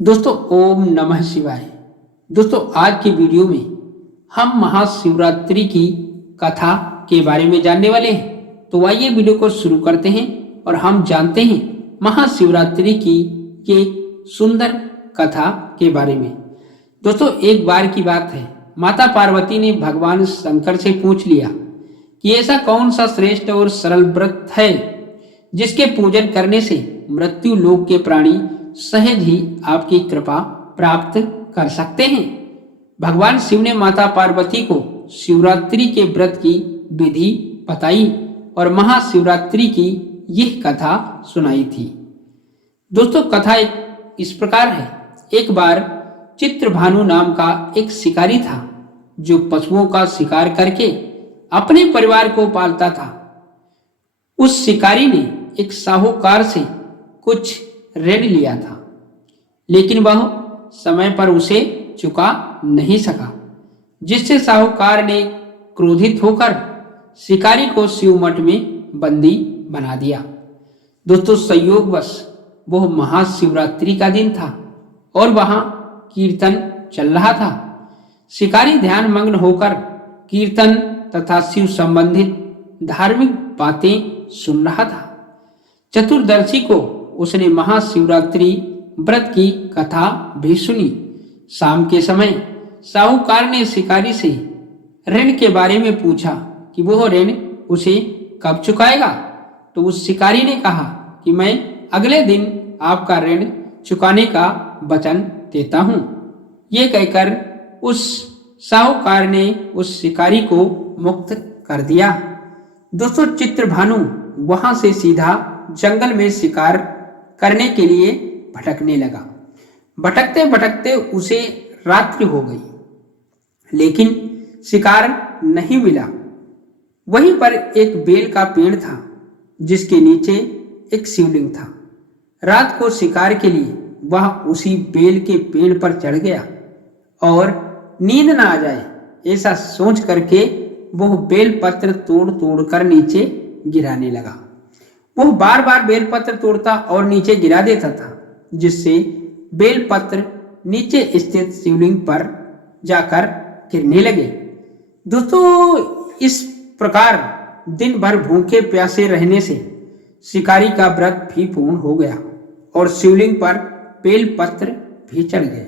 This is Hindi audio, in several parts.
दोस्तों ओम नमः शिवाय। दोस्तों आज की वीडियो में हम महाशिवरात्रि की कथा के बारे में जानने वाले हैं। तो आइए वीडियो को शुरू करते हैं और हम जानते हैं महाशिवरात्रि की ये सुंदर कथा के बारे में। दोस्तों एक बार की बात है, माता पार्वती ने भगवान शंकर से पूछ लिया कि ऐसा कौन सा श्रेष्ठ और सरल व्रत है जिसके पूजन करने से मृत्यु लोक के प्राणी सहज ही आपकी कृपा प्राप्त कर सकते हैं। भगवान शिव ने माता पार्वती को शिवरात्रि के व्रत की विधि बताई और महाशिवरात्रि की यह कथा सुनाई थी। दोस्तों कथा इस प्रकार है। एक बार चित्रभानु नाम का एक शिकारी था जो पशुओं का शिकार करके अपने परिवार को पालता था। उस शिकारी ने एक साहूकार से कुछ ऋण लिया था, लेकिन वह समय पर उसे चुका नहीं सका, जिससे साहूकार ने क्रोधित होकर शिकारी को शिवमठ में बंदी बना दिया। दोस्तों संयोगवश वह महाशिवरात्रि का दिन था और वहां कीर्तन चल रहा था। शिकारी ध्यान मग्न होकर कीर्तन तथा शिव संबंधित धार्मिक बातें सुन रहा था। चतुर्दर्शी को उसने महाशिवरात्रि व्रत की कथा भी सुनी। शाम के समय साहूकार ने शिकारी से ऋण के बारे में पूछा कि वह ऋण उसे कब चुकाएगा। तो उस शिकारी ने कहा कि मैं अगले दिन आपका ऋण चुकाने का वचन देता हूं। ये कहकर उस साहूकार ने उस शिकारी को मुक्त कर दिया। दोस्तों चित्रभानु वहां से सीधा जंगल में शिकार करने के लिए भटकने लगा। भटकते भटकते उसे रात्रि हो गई, लेकिन शिकार नहीं मिला। वहीं पर एक बेल का पेड़ था जिसके नीचे एक शिवलिंग था। रात को शिकार के लिए वह उसी बेल के पेड़ पर चढ़ गया और नींद न आ जाए ऐसा सोच करके वह बेलपत्र तोड़ तोड़ कर नीचे गिराने लगा। वह बार बार बेलपत्र तोड़ता और नीचे गिरा देता था, जिससे बेलपत्र नीचे स्थित शिवलिंग पर जाकर गिरने लगे। दोस्तों इस प्रकार दिन भर भूखे प्यासे रहने से शिकारी का व्रत भी पूर्ण हो गया और शिवलिंग पर बेलपत्र भी चढ़ गए।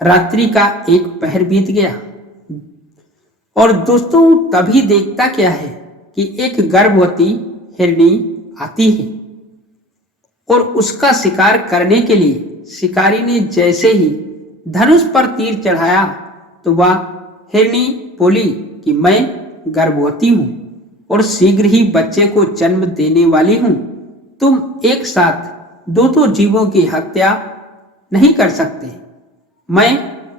रात्रि का एक पहर बीत गया और दोस्तों तभी देखता क्या है कि एक गर्भवती हिरनी आती है और उसका शिकार करने के लिए शिकारी ने जैसे ही धनुष पर तीर चढ़ाया तो वह हिरनी बोली कि मैं गर्भवती हूं और शीघ्र ही बच्चे को जन्म देने वाली हूं। तुम एक साथ दो जीवों की हत्या नहीं कर सकते। मैं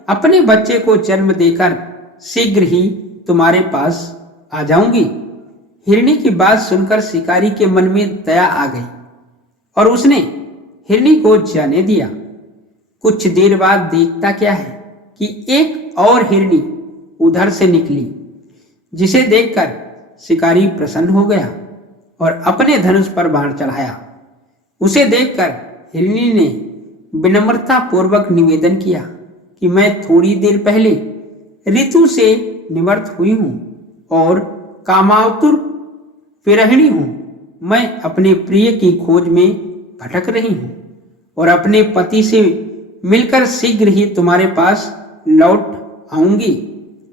अपने बच्चे को जन्म देकर शीघ्र ही तुम्हारे पास आ जाऊंगी। हिरनी की बात सुनकर शिकारी के मन में दया आ गई और उसने हिरनी को जाने दिया। कुछ देर बाद देखता क्या है कि एक और हिरनी उधर से निकली, जिसे देखकर शिकारी प्रसन्न हो गया और अपने धनुष पर बाण चढ़ाया। उसे देखकर हिरनी ने विनम्रता पूर्वक निवेदन किया कि मैं थोड़ी देर पहले ऋतु से निवृत्त हुई हूं और कामातुर विरहिणी हूं। मैं अपने प्रिय की खोज में भटक रही हूं और अपने पति से मिलकर शीघ्र ही तुम्हारे पास लौट आऊंगी।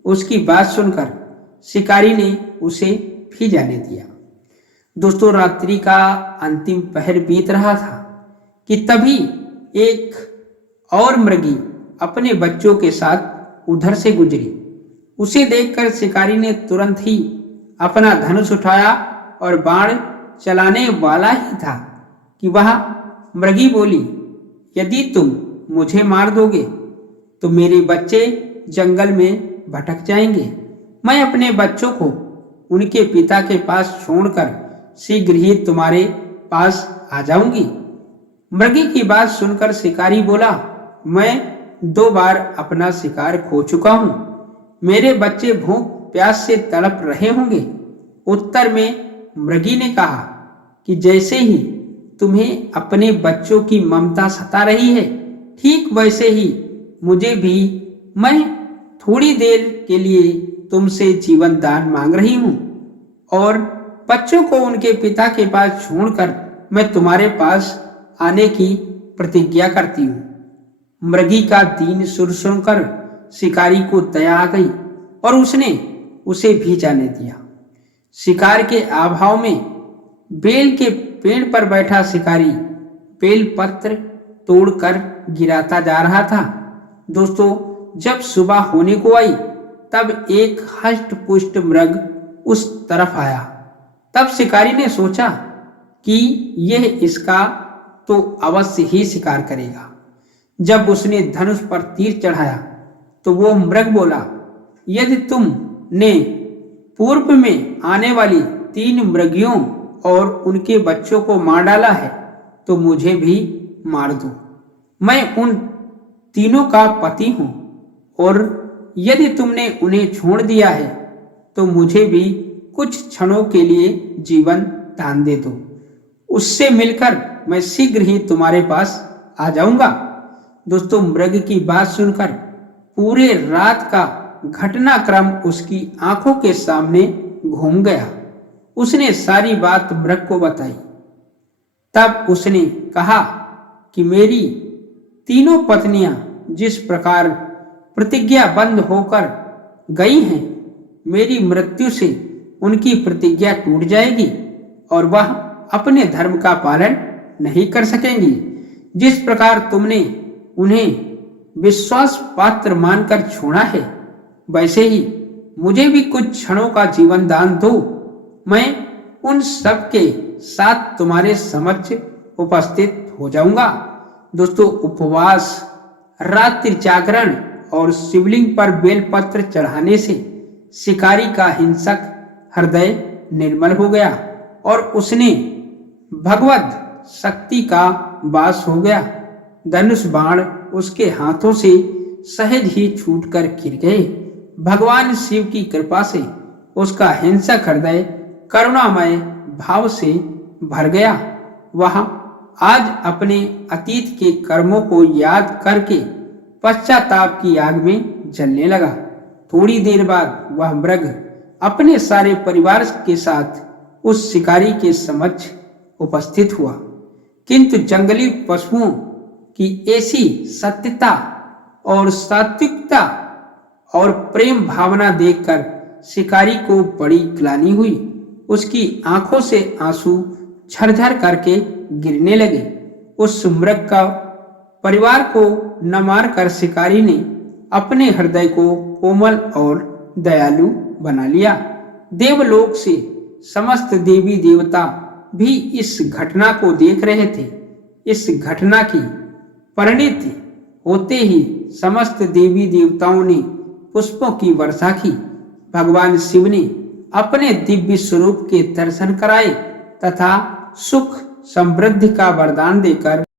उसकी बात सुनकर शिकारी ने उसे भी जाने दिया। दोस्तों रात्रि का अंतिम पहर बीत रहा था कि तभी एक और मृगी अपने बच्चों के साथ उधर से गुजरी। उसे देखकर शिकारी ने तुरंत ही अपना धनुष उठाया और बाण चलाने वाला ही था कि वह मृगी बोली, यदि तुम मुझे मार दोगे तो मेरे बच्चे जंगल में भटक जाएंगे। मैं अपने बच्चों को उनके पिता के पास छोड़कर शीघ्र ही तुम्हारे पास आ जाऊंगी। मृगी की बात सुनकर शिकारी बोला, मैं 2 बार अपना शिकार खो चुका हूं। मेरे बच्चे भूख प्यास से तड़प रहे होंगे। उत्तर में मृगी ने कहा कि जैसे ही तुम्हें अपने बच्चों की ममता सता रही है, ठीक वैसे ही मुझे भी मैं थोड़ी देर के लिए तुमसे जीवन दान मांग रही हूं और बच्चों को उनके पिता के पास छोड़कर मैं तुम्हारे पास आने की प्रतिज्ञा करती हूं। मृगी का दीन सुर सुनकर शिकारी को दया आ गई और उसने उसे भी जाने दिया। शिकार के अभाव में बेल के पेड़ पर बैठा शिकारी बेल पत्र तोड़कर गिराता जा रहा था। दोस्तों, जब सुबह होने को आई तब एक हष्ट पुष्ट मृग उस तरफ आया। तब शिकारी ने सोचा कि यह इसका तो अवश्य ही शिकार करेगा। जब उसने धनुष पर तीर चढ़ाया तो वो मृग बोला, यदि तुमने पूर्व में आने वाली 3 मृगियों और उनके बच्चों को मार डाला है तो मुझे भी मार दो। मैं उन तीनों का पति हूं और यदि तुमने उन्हें छोड़ दिया है तो मुझे भी कुछ क्षणों के लिए जीवन दान दे दो। उससे मिलकर मैं शीघ्र ही तुम्हारे पास आ जाऊंगा। दोस्तों, मृग की बात सुनकर पूरे रात का घटनाक्रम उसकी आंखों के सामने घूम गया। उसने सारी बात मृग को बताई। तब उसने कहा कि मेरी तीनों पत्नियां जिस प्रकार प्रतिज्ञाबद्ध होकर गई हैं, मेरी मृत्यु से उनकी प्रतिज्ञा टूट जाएगी और वह अपने धर्म का पालन नहीं कर सकेंगी। जिस प्रकार तुमने उन्हें विश्वास पात्र मानकर छोड़ा है, वैसे ही मुझे भी कुछ क्षणों का जीवन दान दो। मैं उन सब के साथ तुम्हारे समक्ष उपस्थित हो जाऊंगा। दोस्तों, उपवास, रात्रि जागरण और शिवलिंग पर बेलपत्र चढ़ाने से शिकारी का हिंसक हृदय निर्मल हो गया और उसने भगवत शक्ति का वास हो गया। धनुष बाण उसके हाथों से सहज ही छूटकर गिर गए। भगवान शिव की कृपा से उसका हिंसक हृदय करुणामय भाव से भर गया। वह आज अपने अतीत के कर्मों को याद करके पश्चाताप की आग में जलने लगा। थोड़ी देर बाद वह मृग अपने सारे परिवार के साथ उस शिकारी के समक्ष उपस्थित हुआ, किंतु जंगली पशुओं की ऐसी सत्यता और सात्विकता और प्रेम भावना देखकर शिकारी को बड़ी ग्लानि हुई। उसकी आंखों से आंसू झरझर करके गिरने लगे। उस मृग का परिवार को न मारकर शिकारी ने अपने हृदय को कोमल और दयालु बना लिया। देवलोक से समस्त देवी देवता भी इस घटना को देख रहे थे। इस घटना की परिणति होते ही समस्त देवी देवताओं ने पुष्पों की वर्षा की। भगवान शिव ने अपने दिव्य स्वरूप के दर्शन कराए तथा सुख समृद्धि का वरदान देकर